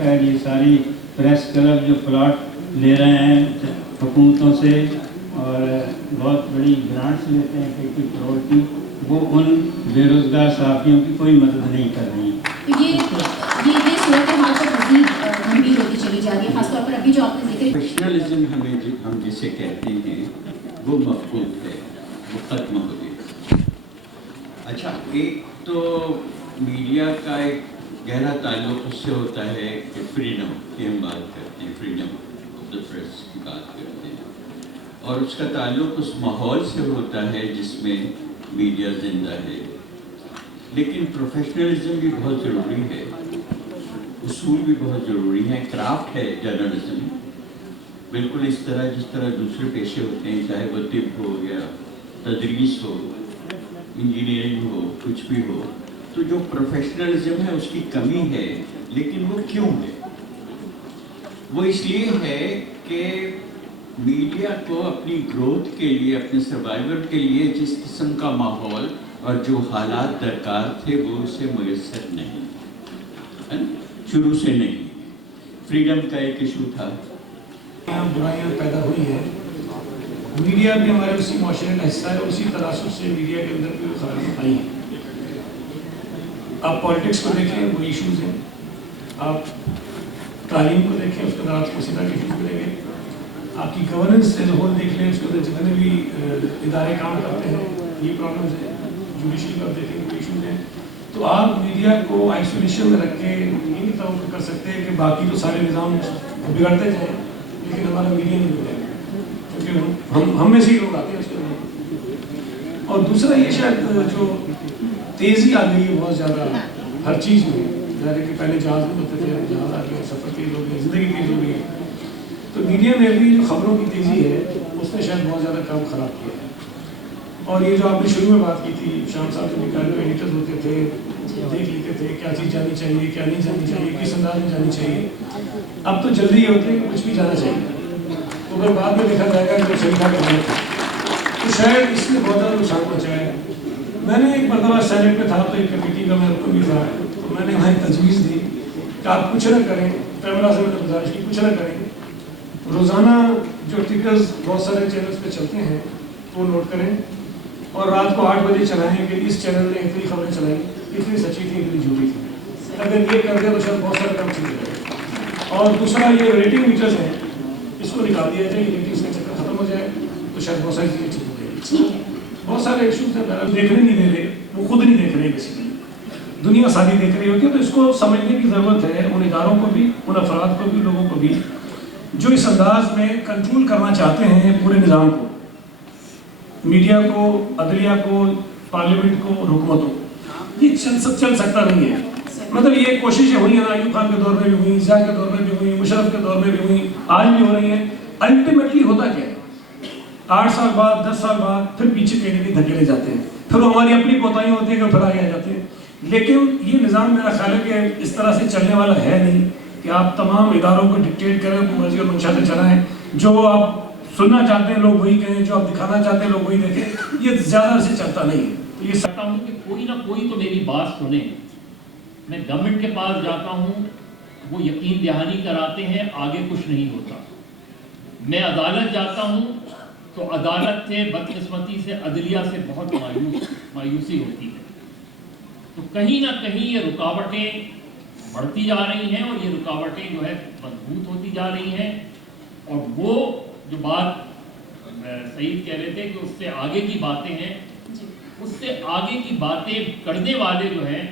علاقہ ہے یہ ساری پریس کلب جو پلاٹ لے رہے ہیں حکومتوں سے اور بہت بڑی گرانٹس لیتے ہیں کئی کروڑ کی، وہ ان بے روزگار صحافیوں کی کوئی مدد نہیں کر رہی ہیں۔ یہ صورتحال تو مزید گمبھیر ہوتی چلی جا رہی ہے، خاص طور پر ابھی جو آپ نے ذکر پروفیشنلزم ہم جسے کہتے ہیں وہ مفقود ہے، وہ ختم ہو گئی۔ اچھا، ایک تو میڈیا کا ایک گہرا تعلق اس سے ہوتا ہے کہ فریڈم کی ہم بات کرتے ہیں، فریڈم آف دا پریس کی بات کرتے ہیں، اور اس کا تعلق اس ماحول سے ہوتا ہے جس میں میڈیا زندہ ہے۔ لیکن پروفیشنلزم بھی بہت ضروری ہے، اصول بھی بہت ضروری ہیں، کرافٹ ہے جرنلزم، بالکل اس طرح جس طرح دوسرے پیشے ہوتے ہیں، چاہے وہ طب ہو یا تدریس ہو، انجینئرنگ ہو، کچھ بھی ہو۔ تو جو پروفیشنلزم ہے اس کی کمی ہے، لیکن وہ کیوں ہے؟ وہ اس لیے ہے کہ میڈیا کو اپنی گروتھ کے لیے، اپنے سروائیول کے لیے جس قسم کا ماحول اور جو حالات درکار تھے وہ اسے میسر نہیں، شروع سے نہیں۔ فریڈم کا ایک ایشو تھا، برائیاں پیدا ہوئی ہیں، میڈیا بھی ہمارے اسی معاشرے کا حصہ ہے، اسی تناسب سے میڈیا کے اندر بھی خرابیاں آئی ہیں۔ آپ پالیٹکس کو دیکھیں، وہ ایشوز ہیں، آپ تعلیم کو دیکھیں، اس کے اندر آپ کو سیدھا کے ایشوز ملیں گے، آپ کی گورننس ایز ہول دیکھ لیں، اس کے اندر جتنے بھی ادارے کام کرتے ہیں یہ پرابلمز ہیں، جوڈیشری کا دیکھیں وہ ایشوز ہیں۔ تو آپ میڈیا کو آئسولیشن میں رکھ کے یہ نہیں توقع کر سکتے کہ باقی تو سارے نظام بگڑتے جائیں لیکن ہمارا میڈیا نہیں بگڑے گا، کیونکہ ہم میں سے ہی لوگ آتے ہیں اس کے اندر۔ اور دوسرا یہ شاید جو تیزی آ گئی ہے بہت زیادہ ہر چیز میں، ظاہر ہے کہ پہلے جہاز میں ہوتے تھے، جہاز آ گئے، سفر تیز ہو گئی، زندگی تیز ہو گئی ہے، تو میڈیا میں بھی جو خبروں کی تیزی ہے اس نے شاید بہت زیادہ کام خراب کیا ہے۔ اور یہ جو آپ نے شروع میں بات کی تھی، شام صاحب جو نکال کے ایڈیٹر ہوتے تھے، دیکھ لیتے تھے کیا چیز جانی چاہیے، کیا نہیں جانی چاہیے، کس انداز میں جانی چاہیے، اب تو جلدی یہ ہوتے ہیں کہ کچھ بھی جانا چاہیے، تو اگر بعد میں دیکھا جائے گا کہ صحیح تھا کہ غلط تھا، تو شاید اس نے بہت زیادہ نقصان پہنچایا ہے۔ میں نے ایک مرتبہ سینٹ میں تھا تو ایک کمیٹی کا میں رکن بھی تھا، تو میں نے وہاں ایک تجویز دی کہ آپ کچھ نہ کریں، کیمرہ سے میں نے گزارش کی کچھ نہ کریں، روزانہ جو ٹکرز بہت سارے چینلز پہ چلتے ہیں وہ نوٹ کریں اور رات کو 8 بجے چلائیں کہ اس چینل نے اتنی خبریں چلائیں، اتنی سچی تھی، اتنی جھوٹی تھی۔ اگر یہ کر دیں تو شاید بہت سارے کام ٹھیک ہو جائے۔ اور دوسرا یہ ریٹنگ میٹرز ہیں، اس کو نکال دیا جائے، ریٹنگس کا چکر ختم ہو جائے تو شاید بہت ساری چیزیں ٹھیک ہو جائیں گی۔ بہت سارے ایشوز ہیں دیکھنے نہیں دے رہے، وہ خود نہیں دیکھ رہے، بیسیکلی دنیا ساری دیکھ رہی ہوتی ہے، تو اس کو سمجھنے کی ضرورت ہے ان اداروں کو بھی، ان افراد کو بھی، لوگوں کو بھی جو اس انداز میں کنٹرول کرنا چاہتے ہیں پورے نظام کو، میڈیا کو، عدلیہ کو، پارلیمنٹ کو، حکومتوں کو۔ یہ چل سکتا نہیں ہے۔ مطلب یہ کوششیں ہوئی ہیں، ایوب خان کے دور میں بھی ہوئی، ضیاء کے دور میں بھی ہوئی، مشرف کے دور میں بھی ہوئی، آج بھی ہو رہی ہیں۔ الٹیمیٹلی ہوتا کیا ہے؟ 8 سال بعد، 10 سال بعد پھر پیچھے کہیں بھی دھکیلے جاتے ہیں، پھر ہماری اپنی کوتاہیاں ہوتی ہیں کہ پھر آگے آ جاتے ہیں۔ لیکن یہ نظام میرا خیال ہے کہ اس طرح سے چلنے والا ہے نہیں کہ آپ تمام اداروں کو ڈکٹیٹ کریں، مرضی اور منشا سے چلائیں، جو آپ سننا چاہتے ہیں لوگ وہی کہیں، جو آپ دکھانا چاہتے ہیں لوگ وہی دیکھیں، یہ زیادہ عرصے چلتا نہیں ہے۔ تو یہ سکتا ہوں کہ کوئی نہ کوئی تو میری بات سنے، میں گورنمنٹ کے پاس جاتا ہوں، وہ یقین دہانی کراتے ہیں آگے کچھ نہیں ہوتا، میں عدالت جاتا ہوں تو عدالت سے، بدقسمتی سے، عدلیہ سے بہت مایوسی ہوتی ہے۔ تو کہیں نہ کہیں یہ رکاوٹیں بڑھتی جا رہی ہیں، اور یہ رکاوٹیں جو ہے مضبوط ہوتی جا رہی ہیں، اور وہ جو بات سعید کہہ رہے تھے کہ اس سے آگے کی باتیں ہیں، اس سے آگے کی باتیں کرنے والے جو ہیں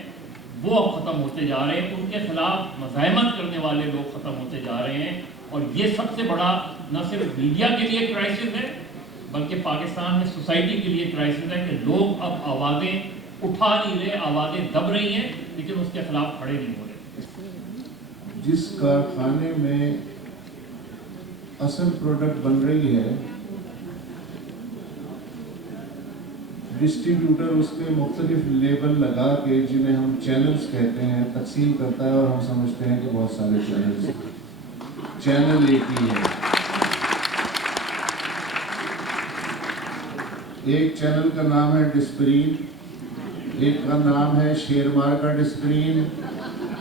وہ اب ختم ہوتے جا رہے ہیں، ان کے خلاف مزاحمت کرنے والے لوگ ختم ہوتے جا رہے ہیں، اور یہ سب سے بڑا نہ صرف میڈیا کے لیے کرائسس ہے بلکہ پاکستان میں سوسائٹی کے لیے کرائسس ہے کہ لوگ اب آوازیں اٹھا نہیں رہے، آوازیں دب رہی ہیں لیکن اس کے خلاف کھڑے نہیں ہو رہے۔ جس کارخانے میں اصل پروڈکٹ بن رہی ہے، ڈسٹریبیوٹر اس پہ مختلف لیبل لگا کے، جنہیں ہم چینلز کہتے ہیں، تقسیم کرتا ہے، اور ہم سمجھتے ہیں کہ بہت سارے چینلز، چینل ایک ہی ہے۔ ایک چینل کا نام ہے ڈسپرین، ایک کا نام ہے شیر مار کا ڈسپرین،